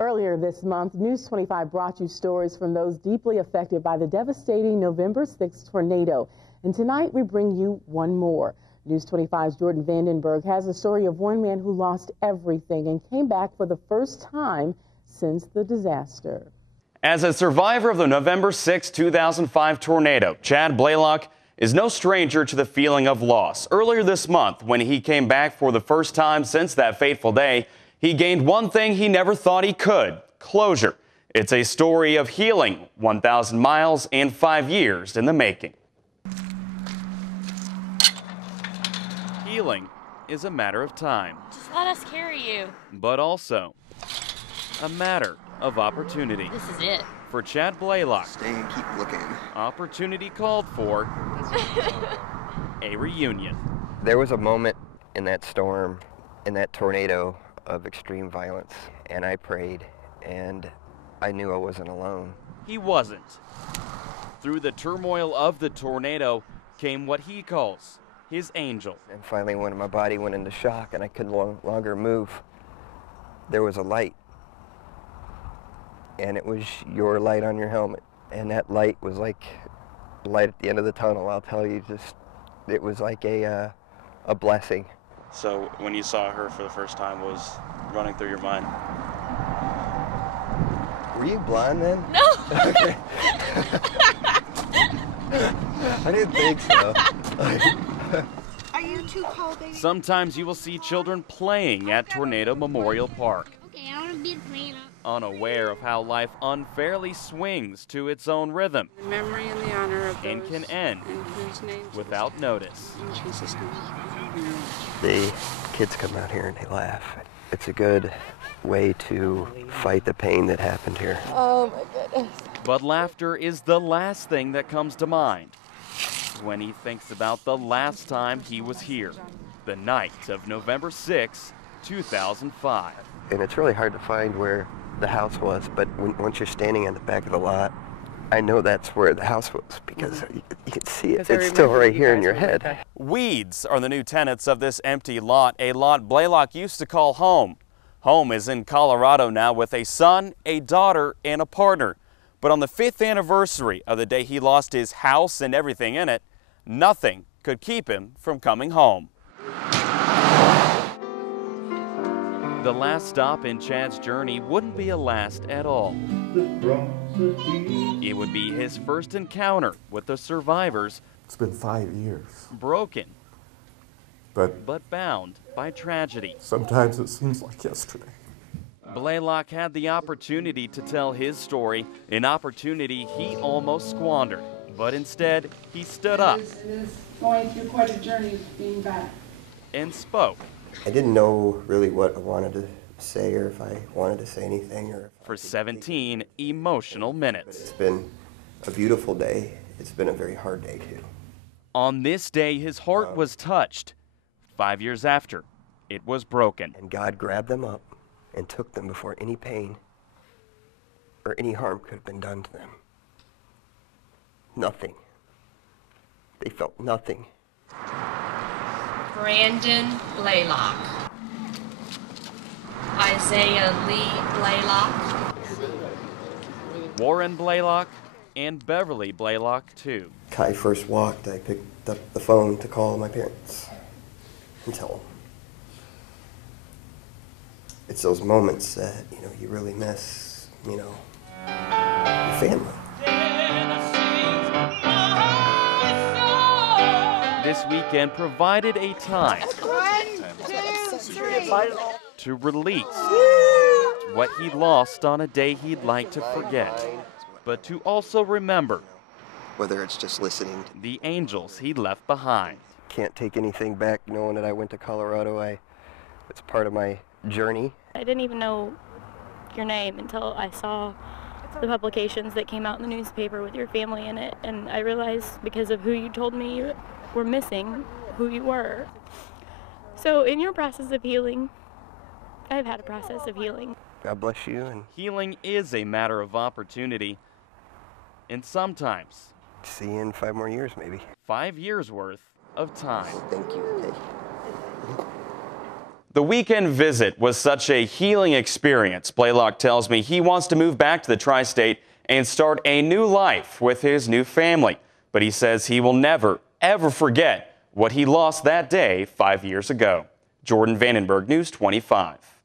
Earlier this month, News 25 brought you stories from those deeply affected by the devastating November 6th tornado. And tonight we bring you one more. News 25's Jordan Vandenberge has a story of one man who lost everything and came back for the first time since the disaster. As a survivor of the November 6, 2005 tornado, Chad Blaylock is no stranger to the feeling of loss. Earlier this month, when he came back for the first time since that fateful day, he gained one thing he never thought he could: closure. It's a story of healing, 1,000 miles and 5 years in the making. Healing is a matter of time. Just let us carry you. But also a matter of opportunity. This is it. For Chad Blaylock, stay and keep looking. Opportunity called for a reunion. There was a moment in that storm, in that tornado, of extreme violence, and I prayed, and I knew I wasn't alone. He wasn't. Through the turmoil of the tornado came what he calls his angel. And finally, when my body went into shock and I could no longer move, there was a light. And it was your light on your helmet. And that light was like light at the end of the tunnel, I'll tell you. Just, it was like a blessing. So when you saw her for the first time, what was running through your mind? Were you blind then? No. Okay. I didn't think so. Are you too cold, baby? Sometimes you will see children playing at Tornado Memorial Park, Okay, I want to be the plane. unaware of how life unfairly swings to its own rhythm In memory and the honor of and those can end in whose names without notice. in Jesus' name. The kids come out here and they laugh. It's a good way to fight the pain that happened here. Oh my goodness. But laughter is the last thing that comes to mind when he thinks about the last time he was here, the night of November 6, 2005. And it's really hard to find where the house was, but once you're standing on the back of the lot, I know that's where the house was because you can see it. It's still right here in your head. Weeds are the new tenants of this empty lot, a lot Blaylock used to call home. Home is in Colorado now with a son, a daughter, and a partner. But on the 5th anniversary of the day he lost his house and everything in it, nothing could keep him from coming home. The last stop in Chad's journey wouldn't be a last at all. It would be his first encounter with the survivors. It's been 5 years. Broken, But bound by tragedy. sometimes it seems like yesterday. Blaylock had the opportunity to tell his story, an opportunity he almost squandered. But instead, he stood up It is going through quite a journey being back. and spoke. I didn't know really what I wanted to say or if I wanted to say anything. For 17 emotional minutes. It's been a beautiful day. It's been a very hard day too. On this day, his heart was touched. 5 years after, it was broken. And God grabbed them up and took them before any pain or any harm could have been done to them. Nothing. They felt nothing. Brandon Blaylock. Isaiah Lee Blaylock. Warren Blaylock and Beverly Blaylock, too. Kai first walked, I picked up the phone to call my parents and tell them. It's those moments that, you really miss, your family. This weekend provided a time 1, 2, 3. to release what he lost on a day he'd like to forget, but to also remember Whether it's just listening. the angels he left behind. Can't take anything back knowing that I went to Colorado. It's part of my journey. I didn't even know your name until I saw the publications that came out in the newspaper with your family in it, and I realized because of who you told me you were missing, who you were. So in your process of healing, I've had a process of healing. God bless you. And Healing is a matter of opportunity, and sometimes see you in 5 more years, maybe. 5 years worth of time. Thank you. Okay. The weekend visit was such a healing experience. Blaylock tells me he wants to move back to the tri-state and start a new life with his new family. But he says he will never, ever forget what he lost that day 5 years ago. Jordan Vandenberge, News 25.